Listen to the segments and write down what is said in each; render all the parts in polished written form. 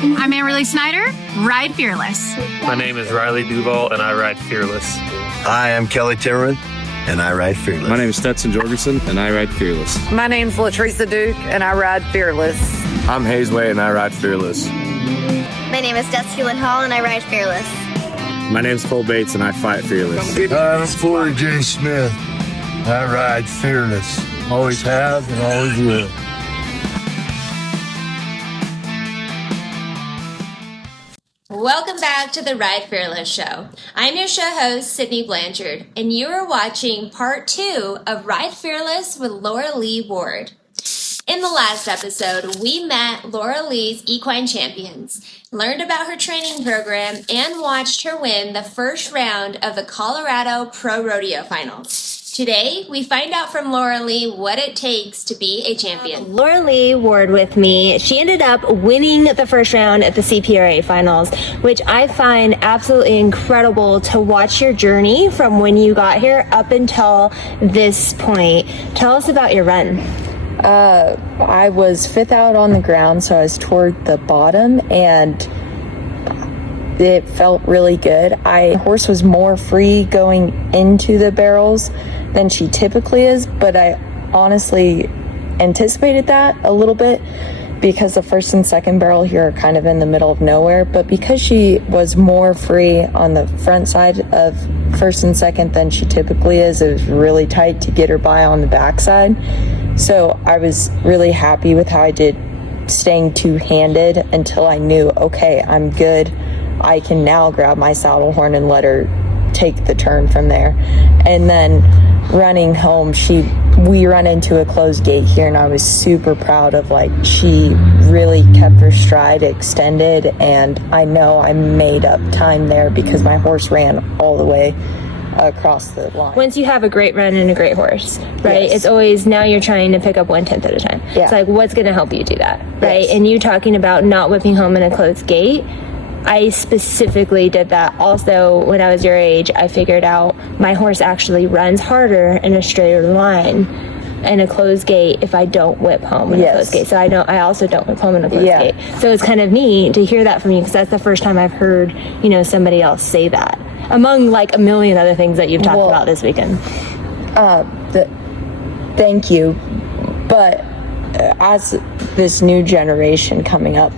I'm Amberly Snyder, Ride Fearless. My name is Riley Duval, and I ride Fearless. Hi, I'm Kelly Timmerman, and I ride Fearless. My name is Stetson Jorgensen, and I ride Fearless. My name's Latrice Duke, and I ride Fearless. I'm Hayes Way, and I ride Fearless. My name is Dusty Lynn Hall, and I ride Fearless. My name's Cole Bates, and I fight Fearless. I'm Floyd J. Smith. I ride Fearless. Always have and always will. Welcome back to the Ride Fearless Show. I'm your show host, Sydney Blanchard, and you are watching part 2 of Ride Fearless with Loralee Ward. In the last episode, we met Loralee's equine champions, learned about her training program, and watched her win the first round of the Colorado Pro Rodeo Finals. Today, we find out from Loralee what it takes to be a champion. Loralee Ward with me. She ended up winning the first round at the CPRA Finals, which I find absolutely incredible to watch your journey from when you got here up until this point. Tell us about your run. I was 5th out on the ground, so I was toward the bottom, and it felt really good. The horse was more free going into the barrels than she typically is, but I honestly anticipated that a little bit because the first and second barrel here are kind of in the middle of nowhere, but because she was more free on the front side of first and second than she typically is, it was really tight to get her by on the backside. So I was really happy with how I did staying two-handed until I knew, okay, I'm good. I can now grab my saddle horn and let her take the turn from there. And then running home, we run into a closed gate here, and I was super proud of, she really kept her stride extended, and I know I made up time there because my horse ran all the way across the line. Once you have a great run and a great horse, right? Yes. It's always, now you're trying to pick up 1/10 at a time. Yeah. It's what's going to help you do that, right? Yes. And you talking about not whipping home in a closed gate, I specifically did that. Also, when I was your age, I figured out my horse actually runs harder in a straighter line in a closed gate if I don't whip home in a closed gate. So I also don't whip home in a closed gate. So it's kind of neat to hear that from you, because that's the first time I've heard, somebody else say that, among a million other things that you've talked about this weekend. Thank you. But as this new generation coming up,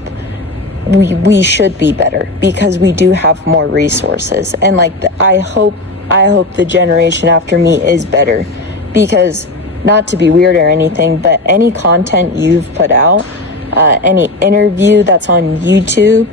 we should be better because we do have more resources, and I hope the generation after me is better, because not to be weird or anything, but any content you've put out, any interview that's on YouTube,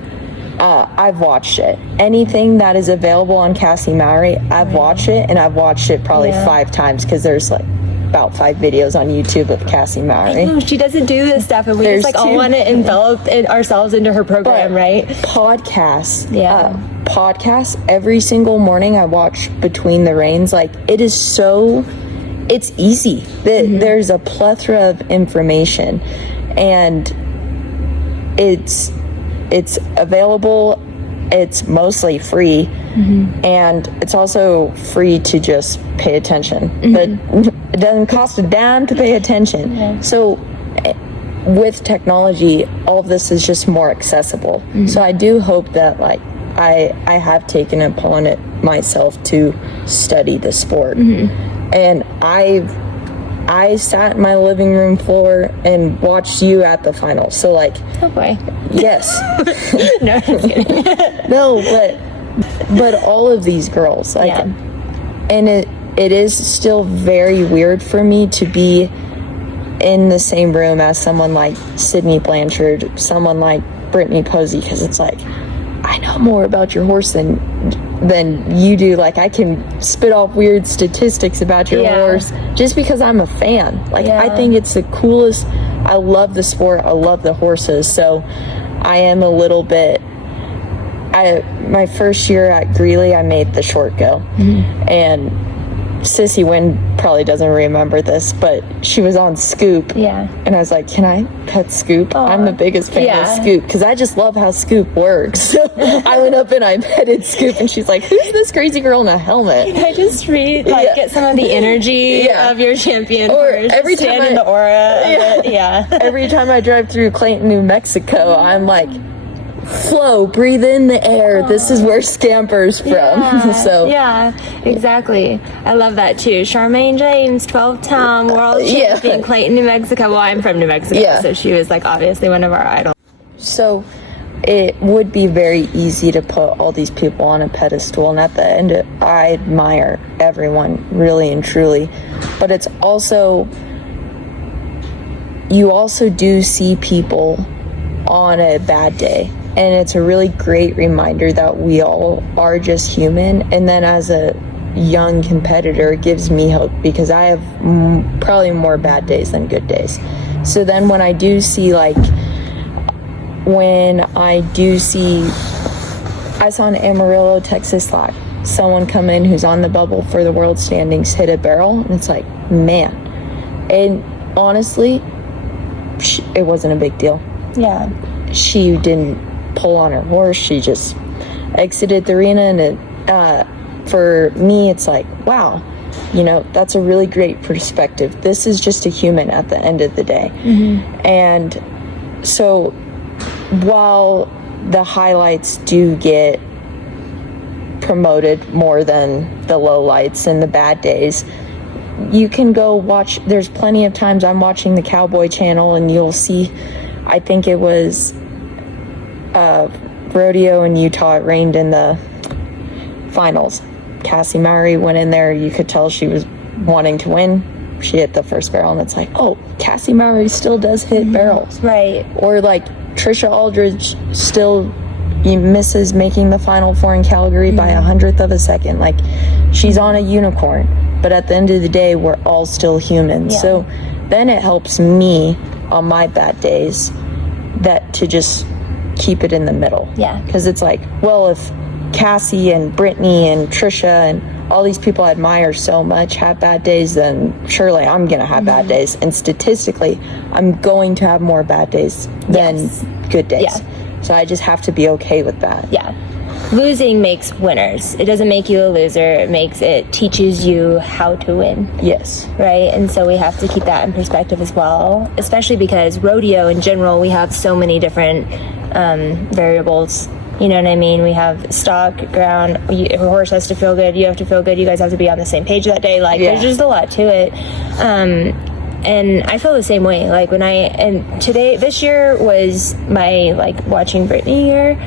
I've watched it. Anything that is available on Cassie Mowry, I've watched it, and I've watched it probably 5 times because there's about 5 videos on YouTube of Cassie Mowry. I know, she doesn't do this stuff, and we just all want to envelop ourselves into her program, right? Podcasts. Podcasts every single morning I watch Between the Reins. It is so, it's easy. There's a plethora of information, and it's available. It's mostly free, and it's also free to just pay attention. But it doesn't cost a dime to pay attention. So with technology, all of this is just more accessible. So I do hope that I have taken it upon it myself to study the sport. And I sat in my living room floor and watched you at the final. So oh boy. Yes. No, I'm just kidding. No, but all of these girls, and it is still very weird for me to be in the same room as someone like Sydney Blanchard, someone like Brittany Posey, because it's I know more about your horse than you do. I can spit off weird statistics about your horse just because I'm a fan. I think it's the coolest. I love the sport. I love the horses. So I am a little bit, my first year at Greeley, I made the short go, and Sissy Wynn probably doesn't remember this, but she was on Scoop. Yeah. And I was like, can I pet Scoop? I'm the biggest fan of Scoop because I just love how Scoop works. So I went up and I petted Scoop, and she's like, who's this crazy girl in a helmet? Can I just get some of the energy of your champion horse? Every time stand in the aura of it. Every time I drive through Clayton, New Mexico, I'm flow, breathe in the air. This is where Scamper's from. Yeah, exactly. I love that too. Charmaine James, 12-time world champion, Clayton, New Mexico. Well, I'm from New Mexico, so she was like obviously one of our idols. So it would be very easy to put all these people on a pedestal, and at the end, I admire everyone really and truly. But it's also, you also do see people on a bad day, and it's a really great reminder that we all are just human. And then as a young competitor, it gives me hope because I have probably more bad days than good days. So then when I do see I saw in Amarillo, Texas, Slack, someone come in who's on the bubble for the world standings, hit a barrel, and it's like, man. And honestly, it wasn't a big deal. Yeah. She didn't pull on her horse. She just exited the arena. And for me, it's like, wow, that's a really great perspective. This is just a human at the end of the day. And so while the highlights do get promoted more than the lowlights and the bad days, you can go watch. There's plenty of times I'm watching the Cowboy Channel and you'll see, I think it was rodeo in Utah. It rained in the finals. Cassie Mowry went in there. You could tell she was wanting to win. She hit the first barrel, and it's like, oh, Cassie Mowry still does hit barrels. Right. Or like Trisha Aldridge still misses making the Final Four in Calgary by 100th of a second. Like, she's on a unicorn. But at the end of the day, we're all still humans. Yeah. So then it helps me on my bad days that to just keep it in the middle. Yeah. Because it's like, well, if Cassie and Brittany and Trisha and all these people I admire so much have bad days, then surely I'm going to have bad days. And statistically, I'm going to have more bad days than good days. Yeah. So I just have to be okay with that. Yeah. Losing makes winners. It doesn't make you a loser. It teaches you how to win. Yes. Right? And so we have to keep that in perspective as well, especially because rodeo in general, we have so many different variables. You know what I mean? We have stock, ground, a horse has to feel good, you have to feel good, you guys have to be on the same page that day. There's just a lot to it. And I feel the same way. This year was my, watching Brittany year,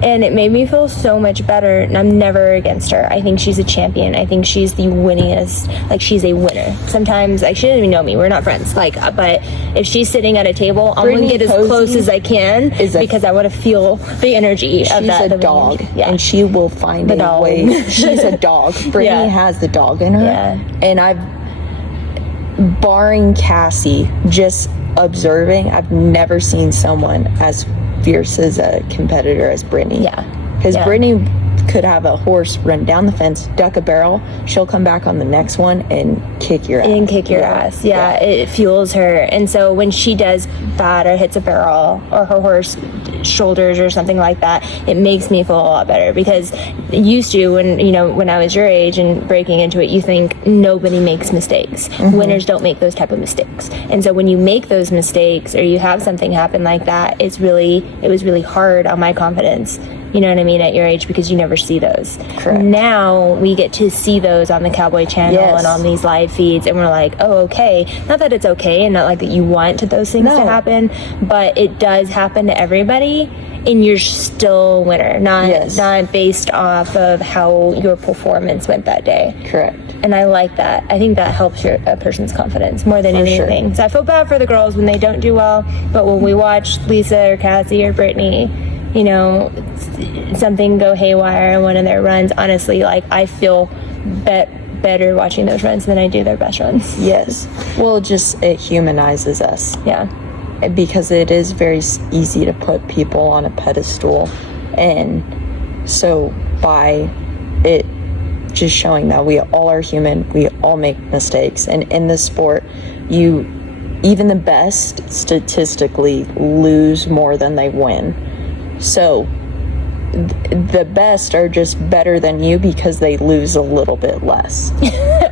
and it made me feel so much better, and I'm never against her. I think she's a champion. I think she's the winningest. She's a winner. Sometimes, she doesn't even know me. We're not friends. But if she's sitting at a dog, I'm going to get as close as I can because I want to feel the energy of that. She's a dog, and she will find a way. She's a dog. Brittany has the dog in her. Yeah. And barring Cassie, just observing, I've never seen someone as fierce as a competitor as Brittany. Yeah. Because Brittany could have a horse run down the fence, duck a barrel, she'll come back on the next one and kick your ass. Yeah, it fuels her. And so when she does bad or hits a barrel or her horse shoulders or something like that, it makes me feel a lot better, because used to when I was your age and breaking into it, you think nobody makes mistakes. Winners don't make those type of mistakes. And so when you make those mistakes or you have something happen like that, it was really hard on my confidence. You know what I mean, at your age, because you never see those. Correct. Now we get to see those on the Cowboy Channel and on these live feeds, and we're like, oh, okay. Not that it's okay, and not like that you want those things to happen, but it does happen to everybody, and you're still a winner, not based off of how your performance went that day. Correct. And I like that. I think that helps a person's confidence more than anything. Sure. So I feel bad for the girls when they don't do well, but when we watch Lisa or Cassie or Brittany, something go haywire in one of their runs, honestly, I feel better watching those runs than I do their best runs. Yes. Well, it humanizes us. Yeah. Because it is very easy to put people on a pedestal. And so by it just showing that we all are human, we all make mistakes. And in this sport, even the best statistically lose more than they win. So the best are just better than you because they lose a little bit less.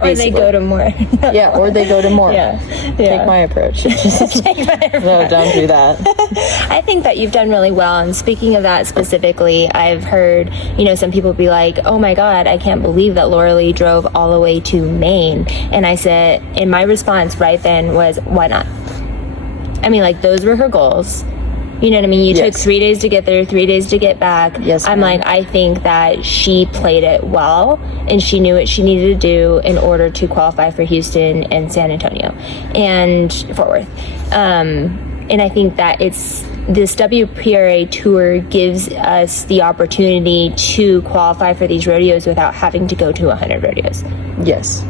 Or they go to more. Yeah, or they go to more. Yeah. Take my approach. Take my approach. No, don't do that. I think that you've done really well. And speaking of that specifically, I've heard, some people be like, oh my God, I can't believe that Loralee drove all the way to Maine. And I said, and my response right then was, why not? I mean, like, those were her goals. You know what I mean? You took 3 days to get there, 3 days to get back. Yes, I'm like, I think that she played it well, and she knew what she needed to do in order to qualify for Houston and San Antonio and Fort Worth. And I think that this WPRA tour gives us the opportunity to qualify for these rodeos without having to go to 100 rodeos. Yes.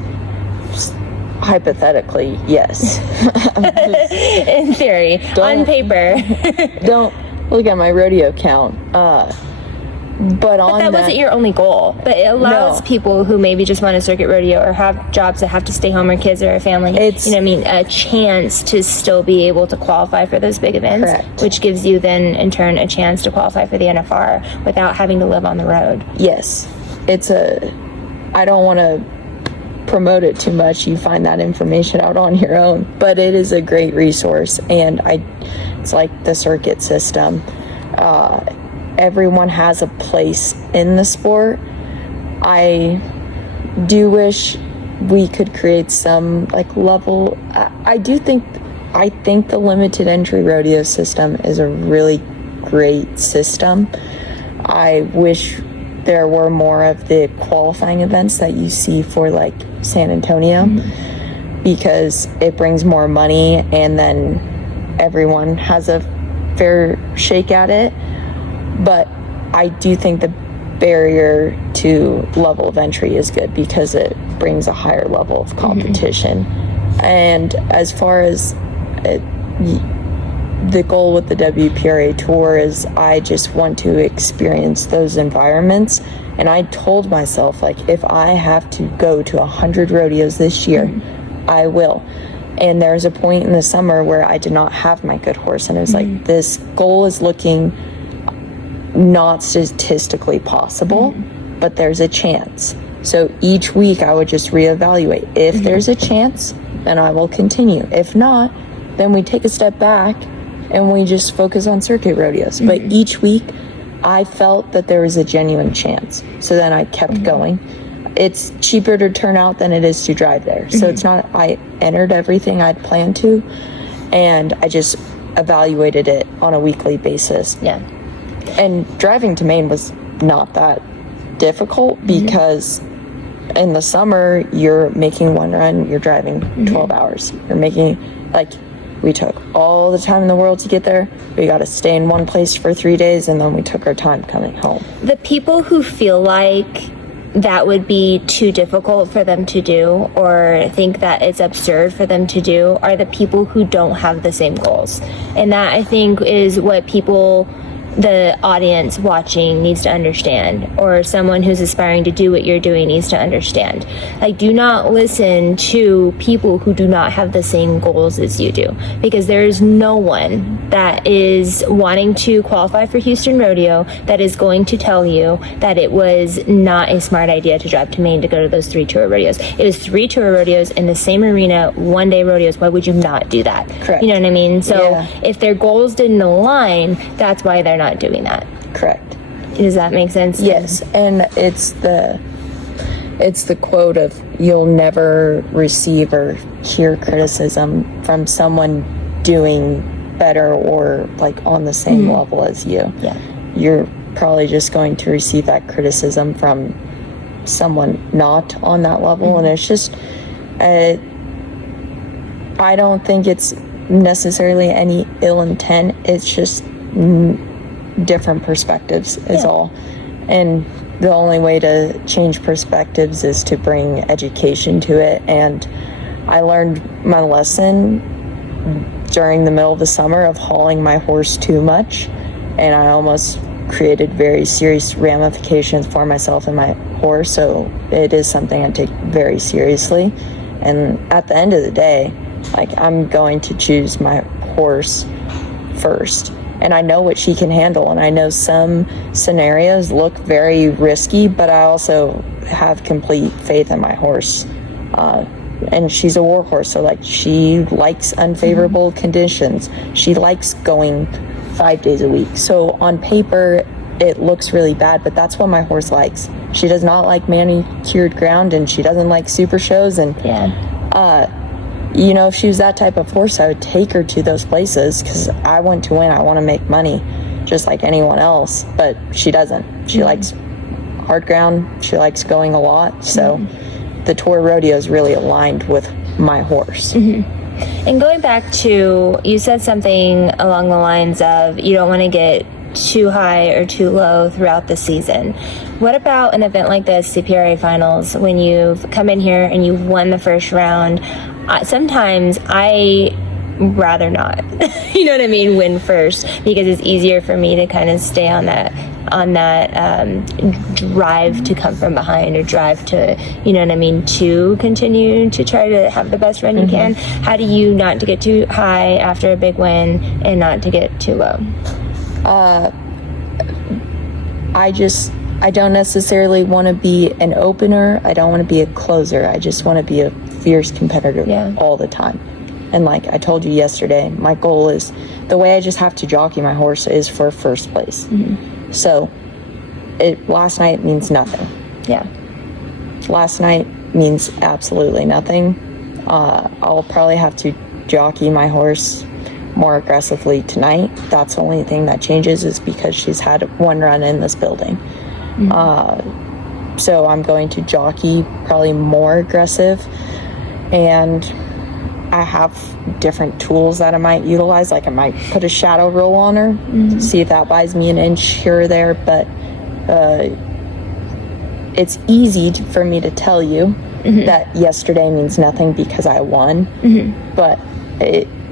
Hypothetically, yes. In theory, on paper. Don't look at my rodeo count. But that wasn't your only goal. But it allows people who maybe just want a circuit rodeo or have jobs that have to stay home or kids or a family, a chance to still be able to qualify for those big events. Correct. Which gives you then, in turn, a chance to qualify for the NFR without having to live on the road. Yes. I don't want to promote it too much. You find that information out on your own, but it is a great resource, and it's like the circuit system. Everyone has a place in the sport. I do wish we could create some level. I think the limited entry rodeo system is a really great system. I wish there were more of the qualifying events that you see for San Antonio, because it brings more money and then everyone has a fair shake at it. But I do think the barrier to level of entry is good because it brings a higher level of competition. And as far as the goal with the WPRA tour is, I just want to experience those environments. And I told myself, if I have to go to 100 rodeos this year, I will. And there's a point in the summer where I did not have my good horse, and it was this goal is looking not statistically possible, but there's a chance. So each week I would just reevaluate. If there's a chance, then I will continue. If not, then we take a step back and we just focus on circuit rodeos. But each week I felt that there was a genuine chance. So then I kept going. It's cheaper to turn out than it is to drive there. So it's not, I entered everything I'd planned to, and I just evaluated it on a weekly basis. Yeah. And driving to Maine was not that difficult because in the summer you're making one run, you're driving 12 hours. You're making, we took all the time in the world to get there. We got to stay in one place for 3 days, and then we took our time coming home. The people who feel like that would be too difficult for them to do, or think that it's absurd for them to do, are the people who don't have the same goals. And that, I think, is what the audience watching needs to understand, or someone who's aspiring to do what you're doing needs to understand. Do not listen to people who do not have the same goals as you do, because there is no one that is wanting to qualify for Houston Rodeo that is going to tell you that it was not a smart idea to drive to Maine to go to those 3 tour rodeos. It was 3 tour rodeos in the same arena, 1 day rodeos. Why would you not do that? Correct. You know what I mean? So Yeah. if their goals didn't align, that's why they're not doing that. Correct. Does that make sense? Yes, and it's the quote of, you'll never receive or hear criticism from someone doing better or on the same level as you. Yeah. You're probably just going to receive that criticism from someone not on that level, and it's just I don't think it's necessarily any ill intent. It's just different perspectives is all. And the only way to change perspectives is to bring education to it. And I learned my lesson during the middle of the summer of hauling my horse too much, and I almost created very serious ramifications for myself and my horse. So it is something I take very seriously. And at the end of the day, I'm going to choose my horse first. and I know what she can handle, and I know some scenarios look very risky, but I also have complete faith in my horse. And she's a war horse, so like she likes unfavorable conditions. She likes going 5 days a week. So on paper it looks really bad, but that's what my horse likes. She does not like manicured ground, and she doesn't like super shows. And you know, if she was that type of horse, I would take her to those places, because I want to win. I want to make money just like anyone else, but she doesn't. She likes hard ground. She likes going a lot. So the tour rodeo is really aligned with my horse. And going back to, you said something along the lines of you don't want to get too high or too low throughout the season. What about an event like the CPRA finals, when you've come in here and you've won the first round? Sometimes I rather not, you know what I mean, win first, because it's easier for me to kind of stay on that drive to come from behind, or drive to, you know what I mean, to continue to try to have the best run you can. How do you not to get too high after a big win and not to get too low? I don't necessarily want to be an opener. I don't want to be a closer. I just want to be a fierce competitor all the time. And like I told you yesterday, my goal is, the way I just have to jockey my horse is for first place. So last night means nothing. Last night means absolutely nothing. I'll probably have to jockey my horse more aggressively tonight. That's the only thing that changes, is because she's had one run in this building. So I'm going to jockey probably more aggressive, and I have different tools that I might utilize. Like I might put a shadow roll on her, see if that buys me an inch here or there. But it's easy for me to tell you that yesterday means nothing because I won. But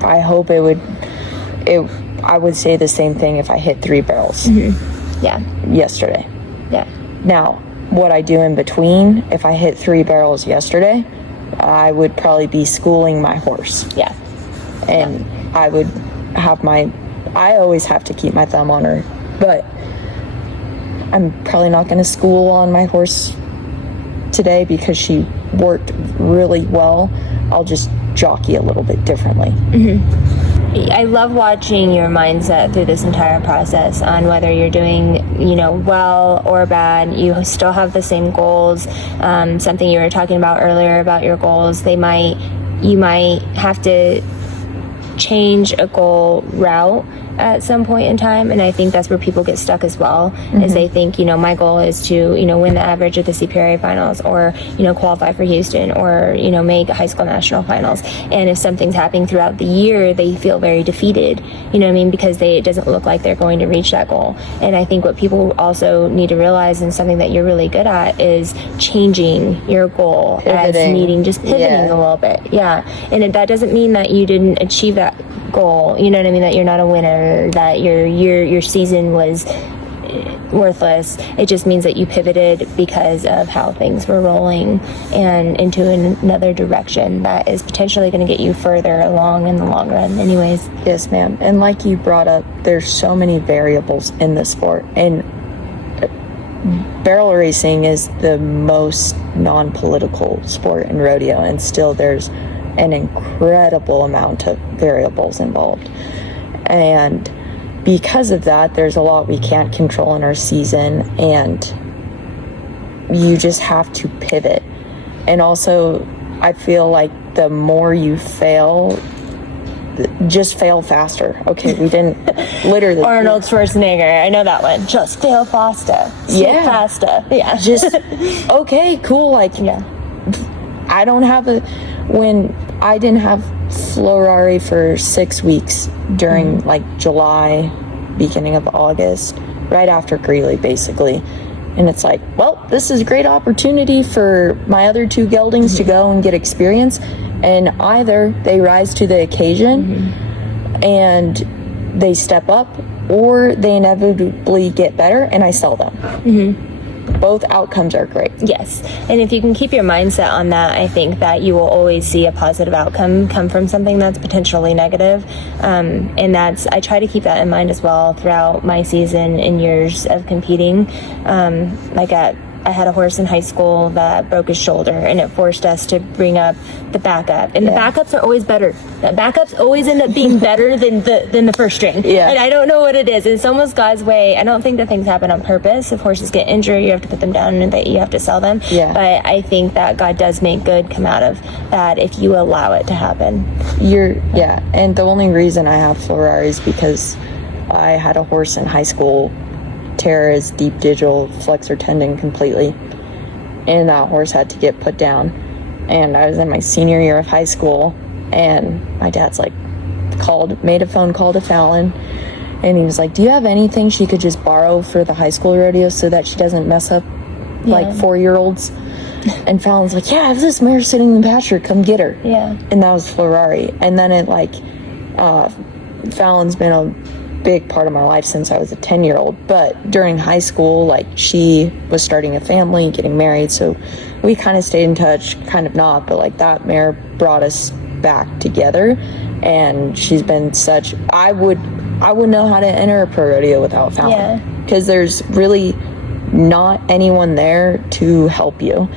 I hope I would say the same thing if I hit 3 barrels yesterday. Now, what I do in between, if I hit 3 barrels yesterday, I would probably be schooling my horse. And I would have I always have to keep my thumb on her, but I'm probably not going to school on my horse today because she worked really well. I'll just jockey a little bit differently. I love watching your mindset through this entire process, on whether you're doing, you know, well or bad. You still have the same goals. Something you were talking about earlier about your goals, you might have to change a goal route at some point in time, and I think that's where people get stuck as well. Is they think, you know, my goal is to, you know, win the average at the CPRA finals, or, you know, qualify for Houston, or, you know, make high school national finals. And if something's happening throughout the year, they feel very defeated, you know what I mean, because it doesn't look like they're going to reach that goal. And I think what people also need to realize, and something that you're really good at, is changing your goal as needing, just pivoting a little bit. And that doesn't mean that you didn't achieve that goal, you know what I mean, that you're not a winner, that your season was worthless. It just means that you pivoted because of how things were rolling, and into another direction that is potentially going to get you further along in the long run anyways. Yes, ma'am. And like you brought up, there's so many variables in the sport, and barrel racing is the most non-political sport in rodeo, and still there's an incredible amount of variables involved. And because of that, there's a lot we can't control in our season, and you just have to pivot. And also, I feel like the more you fail, just fail faster. Okay, we didn't literally. Arnold Schwarzenegger, I know that one. Just fail faster. Faster. Just, okay, cool. Like, I don't have when I didn't have Loralee for 6 weeks during like July, beginning of August, right after Greeley, basically. And it's like, well, this is a great opportunity for my other 2 geldings to go and get experience. And either they rise to the occasion and they step up, or they inevitably get better and I sell them. both outcomes are great. Yes. And if you can keep your mindset on that, I think that you will always see a positive outcome come from something that's potentially negative. And I try to keep that in mind as well throughout my season and years of competing. I had a horse in high school that broke his shoulder, and it forced us to bring up the backup. And the backups are always better. The backups always end up being better than the first string. Yeah. And I don't know what it is. It's almost God's way. I don't think that things happen on purpose. If horses get injured, you have to put them down and that you have to sell them. Yeah. But I think that God does make good come out of that if you allow it to happen. And the only reason I have Loralee is because I had a horse in high school tear his deep digital flexor tendon completely, and that horse had to get put down. And I was in my senior year of high school, and my dad's like made a phone call to Fallon, and he was like, do you have anything she could just borrow for the high school rodeo so that she doesn't mess up like 4-year-olds? And Fallon's like, yeah, I have this mare sitting in the pasture, come get her. Yeah. And that was Loralee. And then it Fallon's been a big part of my life since I was a 10-year-old, but during high school, she was starting a family, getting married, so we kind of stayed in touch, kind of not, but that mare brought us back together, and she's been such, I would know how to enter a pro rodeo without Fallon, because there's really not anyone there to help you.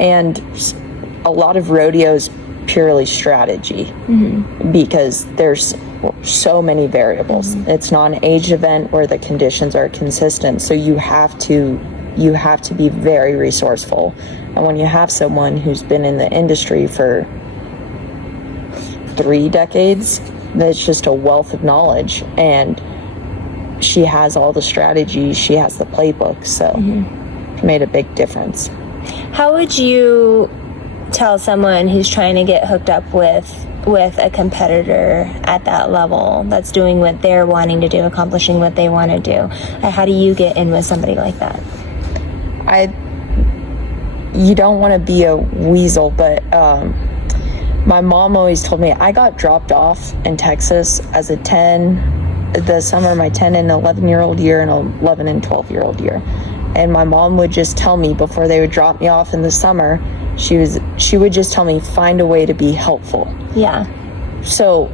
And a lot of rodeos purely strategy, because there's so many variables. It's not an aged event where the conditions are consistent, so you have to be very resourceful. And when you have someone who's been in the industry for 3 decades, that's just a wealth of knowledge, and she has all the strategies, she has the playbook, so it made a big difference. How would you tell someone who's trying to get hooked up with a competitor at that level that's doing what they're wanting to do, accomplishing what they want to do? How do you get in with somebody like that? You don't want to be a weasel, but my mom always told me, I got dropped off in Texas as the summer of my 10 and 11-year-old year and 11 and 12-year-old year. And my mom would just tell me before they would drop me off in the summer, she would just tell me, find a way to be helpful. Yeah. So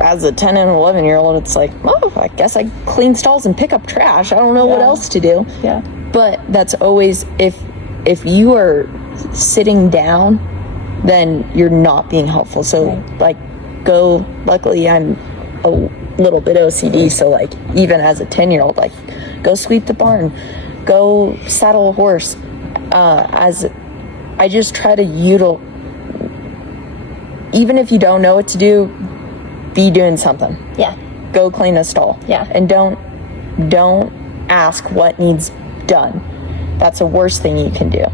as a 10 and 11-year-old, it's like, oh, I guess I clean stalls and pick up trash. I don't know what else to do. Yeah. But that's always, if you are sitting down, then you're not being helpful. So luckily I'm a little bit OCD. So even as a 10-year-old, go sweep the barn, go saddle a horse. I just try to even if you don't know what to do, be doing something. Yeah. Go clean a stall. Yeah. And don't ask what needs done. That's the worst thing you can do.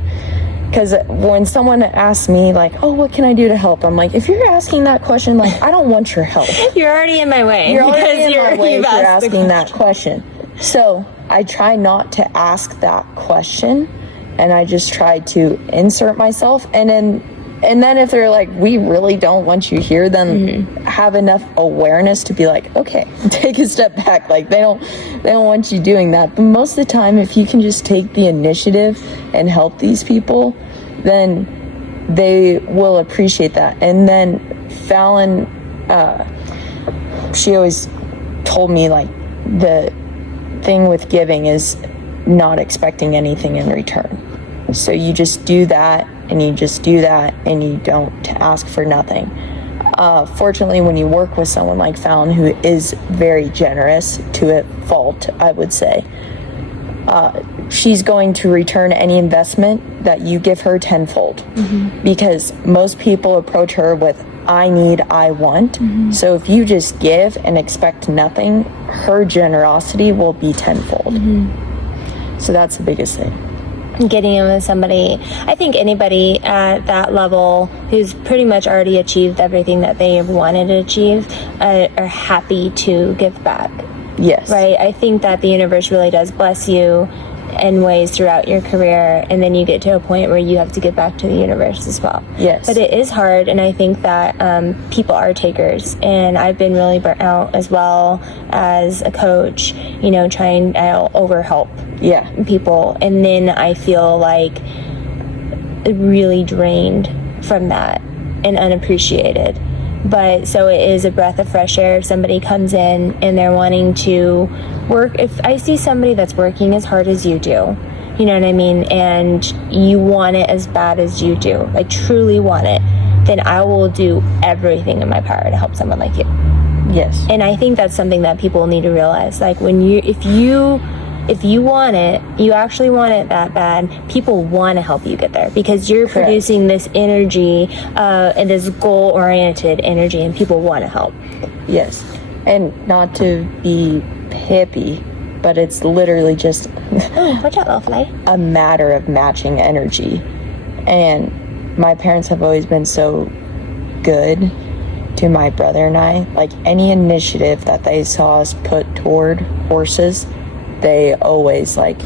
Because when someone asks me, oh, what can I do to help? I'm like, if you're asking that question, I don't want your help. You're already in my way. You're already in my way if you're asking that question. So I try not to ask that question, and I just try to insert myself. And then if they're like, we really don't want you here, then have enough awareness to be like, okay, take a step back. They don't want you doing that. But most of the time, if you can just take the initiative and help these people, then they will appreciate that. And then Fallon, she always told me the thing with giving is not expecting anything in return. So you just do that, and you just do that, and you don't ask for nothing. Fortunately, when you work with someone like Fallon, who is very generous to a fault, I would say, she's going to return any investment that you give her tenfold. Because most people approach her with, I need, I want. So if you just give and expect nothing, her generosity will be tenfold. So that's the biggest thing. Getting in with somebody, I think anybody at that level who's pretty much already achieved everything that they wanted to achieve are happy to give back. Yes. Right? I think that the universe really does bless you in ways throughout your career, and then you get to a point where you have to give back to the universe as well. Yes. But it is hard, and I think that people are takers, and I've been really burnt out as well as a coach, trying to overhelp people, and then I feel like really drained from that and unappreciated. But so it is a breath of fresh air if somebody comes in and they're wanting to work. If I see somebody that's working as hard as you do, you know what I mean, and you want it as bad as you do, like truly want it, then I will do everything in my power to help someone like you. Yes. And I think that's something that people need to realize. Like if you want it, you actually want it that bad, people want to help you get there because you're Correct. producing this energy and this goal-oriented energy, and people want to help. Yes. And not to be hippie, but it's literally just Oh, watch out, little fly. a matter of matching energy. And my parents have always been so good to my brother and I. Like any initiative that they saw us put toward horses, they always like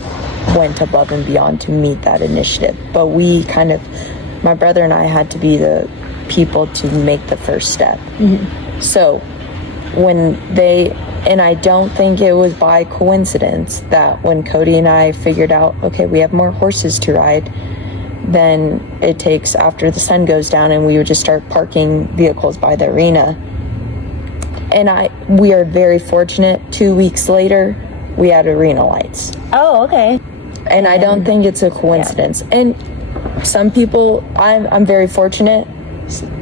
went above and beyond to meet that initiative. But we kind of, my brother and I had to be the people to make the first step. So when and I don't think it was by coincidence that when Cody and I figured out, okay, we have more horses to ride, then it takes after the sun goes down and we would just start parking vehicles by the arena. And we are very fortunate. 2 weeks later, we had arena lights. Oh, okay. And I don't think it's a coincidence. Yeah. And some people, I'm very fortunate.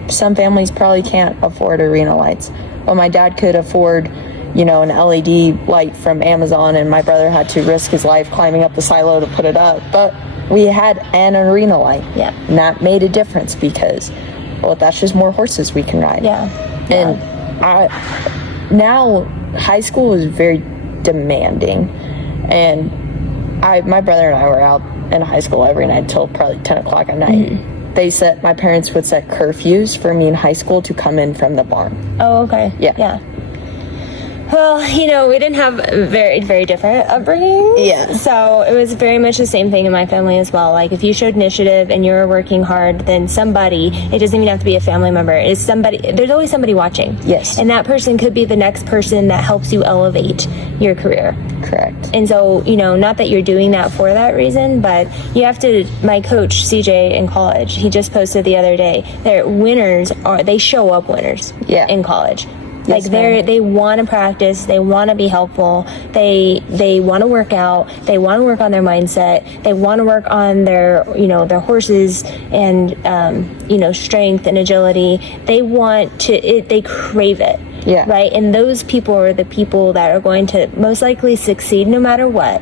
Some families probably can't afford arena lights. But my dad could afford, an LED light from Amazon, and my brother had to risk his life climbing up the silo to put it up. But we had an arena light. Yeah. And that made a difference because, that's just more horses we can ride. Yeah. And now high school is very demanding, and my brother and I were out in high school every night till probably 10 o'clock at night. My parents would set curfews for me in high school to come in from the barn. Oh, okay. Yeah. Well, we didn't have a very, very different upbringing. Yeah. So it was very much the same thing in my family as well. Like if you showed initiative and you were working hard, then somebody, it doesn't even have to be a family member, it's somebody, there's always somebody watching. Yes. And that person could be the next person that helps you elevate your career. Correct. And so, not that you're doing that for that reason, but you have to, my coach, CJ, in college, he just posted the other day, they show up winners in college. Yes, they want to practice, they want to be helpful, they want to work out, they want to work on their mindset, they want to work on their their horses and strength and agility. They they crave it. Yeah. Right? And those people are the people that are going to most likely succeed no matter what.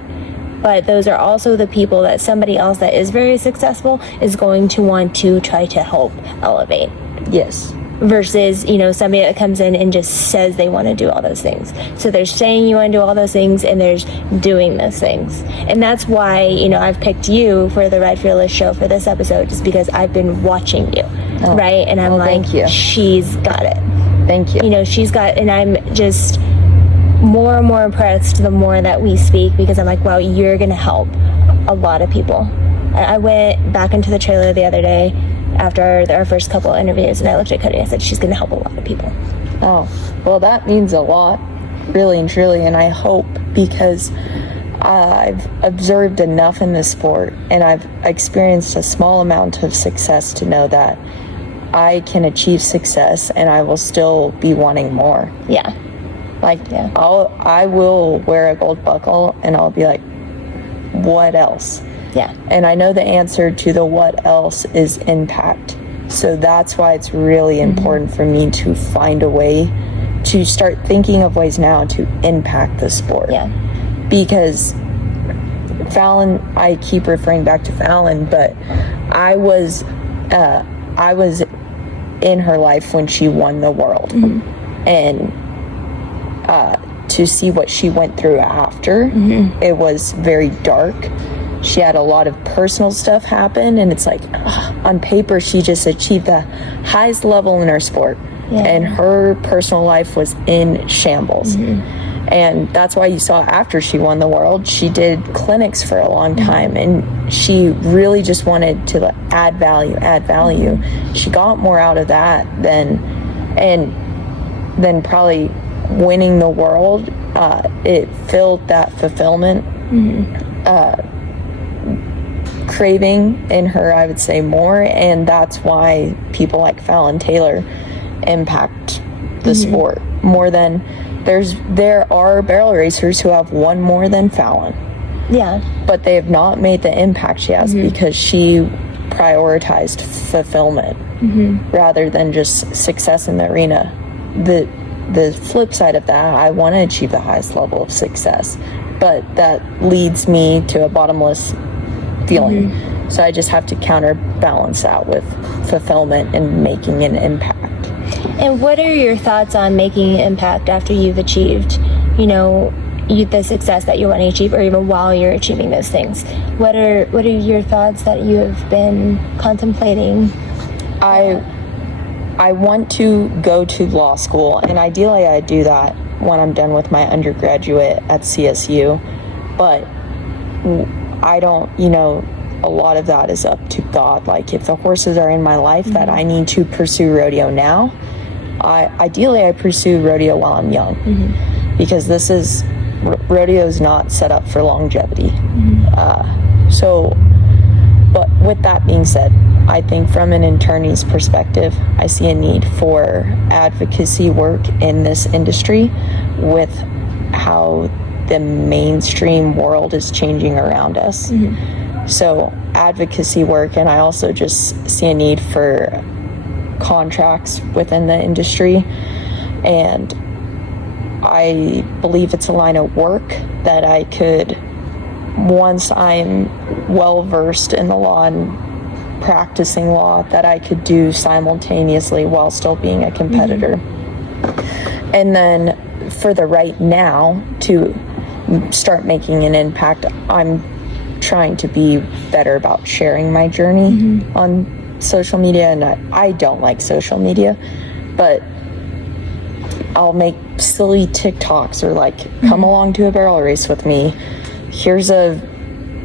But those are also the people that somebody else that is very successful is going to want to try to help elevate. Yes. Versus, somebody that comes in and just says they want to do all those things. So they're saying you want to do all those things and there's doing those things. And that's why, I've picked you for the Ride Fearless show for this episode, just because I've been watching you, right? And I'm thank you. She's got it. Thank you. She's got, and I'm just more and more impressed the more that we speak, because I'm like, wow, you're going to help a lot of people. I went back into the trailer the other day after our first couple of interviews, and I looked at Cody and I said, she's going to help a lot of people. Oh, well, that means a lot, really and truly, and I hope, because I've observed enough in this sport and I've experienced a small amount of success to know that I can achieve success and I will still be wanting more. Yeah. I will wear a gold buckle and I'll be like, what else? Yeah. And I know the answer to the what else is impact. So that's why it's really important for me to find a way to start thinking of ways now to impact the sport. Yeah. Because Fallon, I keep referring back to Fallon, but I was in her life when she won the world. And to see what she went through after, it was very dark. She had a lot of personal stuff happen, and it's like, on paper, she just achieved the highest level in her sport. Yeah. And her personal life was in shambles. And that's why you saw after she won the world, she did clinics for a long time, and she really just wanted to add value. She got more out of that than probably winning the world. It filled that fulfillment craving in her, I would say, more, and that's why people like Fallon Taylor impact the sport more than there are barrel racers who have won more than Fallon. Yeah. But they have not made the impact she has because she prioritized fulfillment rather than just success in the arena. The flip side of that, I want to achieve the highest level of success, but that leads me to a bottomless feeling. So I just have to counterbalance that with fulfillment and making an impact. And what are your thoughts on making an impact after you've achieved, the success that you want to achieve, or even while you're achieving those things? What are your thoughts that you have been contemplating? I want to go to law school, and ideally I do that when I'm done with my undergraduate at CSU, but I don't, a lot of that is up to God. Like, if the horses are in my life that I need to pursue rodeo now, ideally I pursue rodeo while I'm young, because rodeo is not set up for longevity. But with that being said, I think from an attorney's perspective, I see a need for advocacy work in this industry with how the mainstream world is changing around us. So advocacy work, and I also just see a need for contracts within the industry, and I believe it's a line of work that I could, once I'm well versed in the law and practicing law, that I could do simultaneously while still being a competitor. And then for the right now to start making an impact, I'm trying to be better about sharing my journey on social media. And I don't like social media, but I'll make silly TikToks or come along to a barrel race with me. Here's a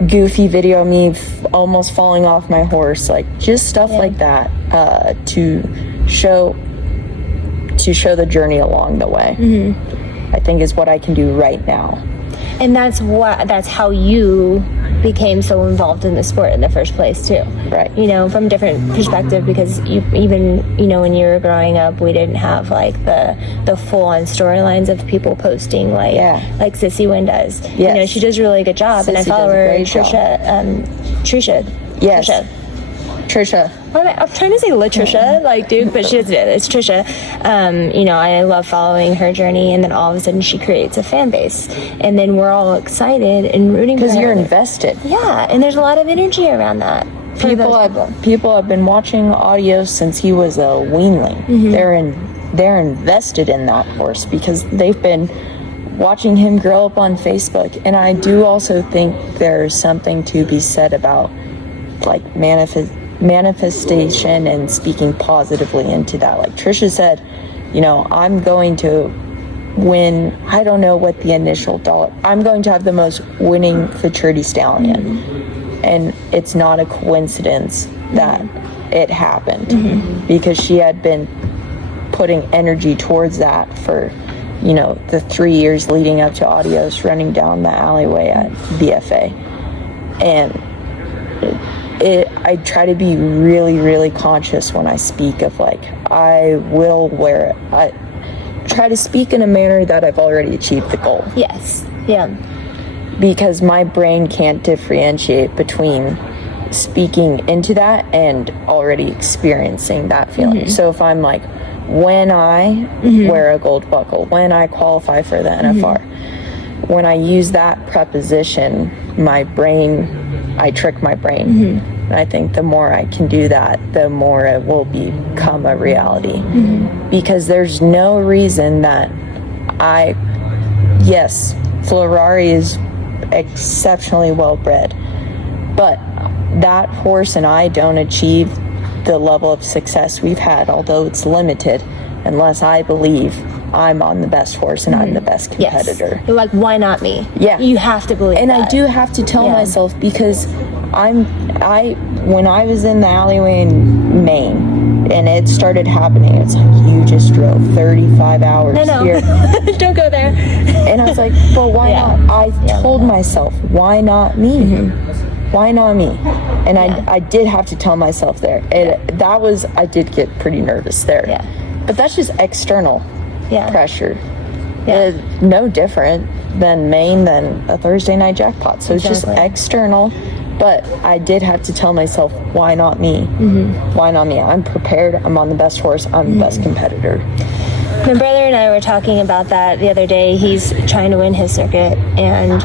goofy video of me almost falling off my horse, just stuff like that, to show the journey along the way. I think is what I can do right now. And that's how you became so involved in the sport in the first place too. Right. From a different perspective, because when you were growing up, we didn't have the full-on storylines of people posting like Sissy Wynn does. Yes. She does a really good job. Sissy and I follow her, Trisha. Yes. Trisha. I'm trying to say Latricia, Duke, but it's Trisha. I love following her journey, and then all of a sudden she creates a fan base, and then we're all excited and rooting for her. Because you're invested. Yeah, and there's a lot of energy around that. People have been watching Audio since he was a weanling. They're invested in that horse because they've been watching him grow up on Facebook. And I do also think there's something to be said about manifestation and speaking positively into that. Like Trisha said, I'm going to win, I don't know what the initial dollar, I'm going to have the most winning futurity stallion. And it's not a coincidence that it happened, because she had been putting energy towards that for, the 3 years leading up to Audios, running down the alleyway at BFA. And I try to be really, really conscious when I speak of I will wear it. I try to speak in a manner that I've already achieved the goal. Yes. Yeah. Because my brain can't differentiate between speaking into that and already experiencing that feeling. So if I'm when I wear a gold buckle, when I qualify for the NFR, when I use that preposition, I trick my brain. And I think the more I can do that, the more it will become a reality. Because there's no reason that yes, Loralee is exceptionally well bred, but that horse and I don't achieve the level of success we've had, although it's limited, unless I believe I'm on the best horse and I'm the best competitor. Yes. You're why not me? Yeah. You have to believe and that. I do have to tell myself, because when I was in the alleyway in Maine, and it started happening. It's like, you just drove 35 hours here. Don't go there. And I was like, but why not? I told myself, why not me? Why not me? And I did have to tell myself there. I did get pretty nervous there. Yeah. But that's just external pressure. Yeah. No different than Maine than a Thursday night jackpot. So it's just external. But I did have to tell myself, why not me? Why not me? I'm prepared. I'm on the best horse. I'm the best competitor. My brother and I were talking about that the other day. He's trying to win his circuit, and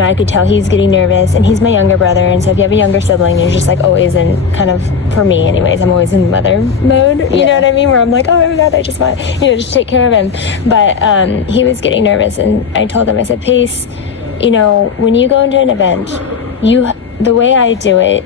I could tell he's getting nervous, and he's my younger brother, and so if you have a younger sibling, you're just like always in, kind of, for me anyways, I'm always in mother mode, you know what I mean, where I'm like, oh my god, I just want, just take care of him. But he was getting nervous, and I told him, I said, Pace, when you go into an event, the way I do it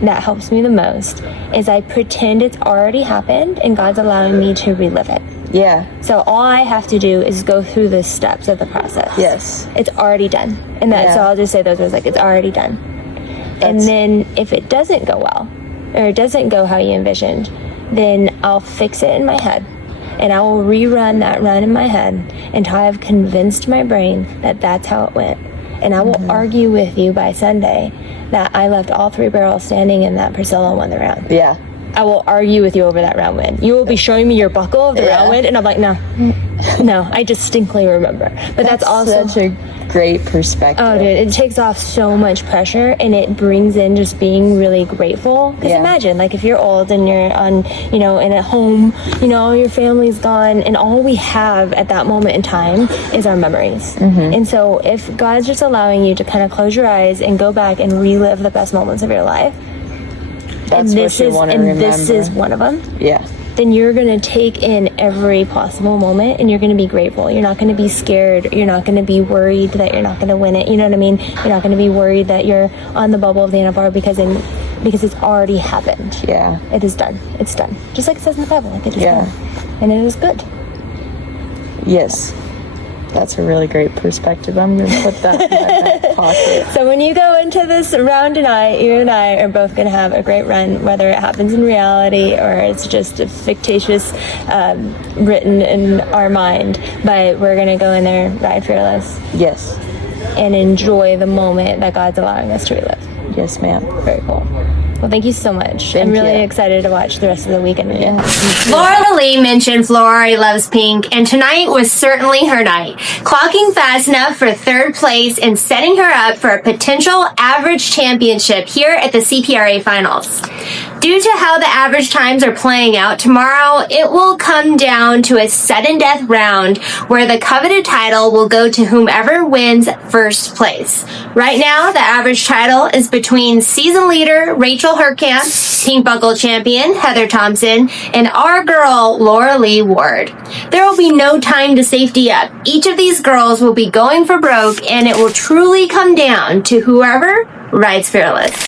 that helps me the most is I pretend it's already happened and God's allowing me to relive it. Yeah. So all I have to do is go through the steps of the process. Yes. It's already done. And so I'll just say those words, like, it's already done. And then if it doesn't go well, or it doesn't go how you envisioned, then I'll fix it in my head. And I will rerun that run in my head until I've convinced my brain that that's how it went. And I will argue with you by Sunday that I left all 3 barrels standing and that Priscilla won the round. Yeah. I will argue with you over that round win. You will be showing me your buckle of the round win, and I'm like, no, I distinctly remember. But that's also such a great perspective. Oh, dude, it takes off so much pressure, and it brings in just being really grateful. Because imagine, like, if you're old and you're on, in a home, your family's gone, and all we have at that moment in time is our memories. And so if God's just allowing you to kind of close your eyes and go back and relive the best moments of your life, that's what you want to remember. This is one of them. Yeah. Then you're going to take in every possible moment, and you're going to be grateful. You're not going to be scared. You're not going to be worried that you're not going to win it. You know what I mean? You're not going to be worried that you're on the bubble of the NFR because it's already happened. Yeah. It is done. It's done. Just like it says in the Bible. Like, it is done. And it is good. Yes. That's a really great perspective. I'm going to put that in my back pocket. So when you go into this round tonight, you and I are both going to have a great run, whether it happens in reality or it's just a fictitious written in our mind. But we're going to go in there, ride fearless. Yes. And enjoy the moment that God's allowing us to relive. Yes, ma'am. Very cool. Well, thank you so much. I'm really excited to watch the rest of the weekend. Loralee mentioned Florari loves pink, and tonight was certainly her night, clocking fast enough for 3rd place and setting her up for a potential average championship here at the CPRA Finals. Due to how the average times are playing out tomorrow, it will come down to a sudden death round where the coveted title will go to whomever wins 1st place. Right now, the average title is between season leader Rachel Herkamp, Pink Buckle champion Heather Thompson, and our girl Loralee Ward. There will be no time to safety up. Each of these girls will be going for broke, and it will truly come down to whoever rides fearless.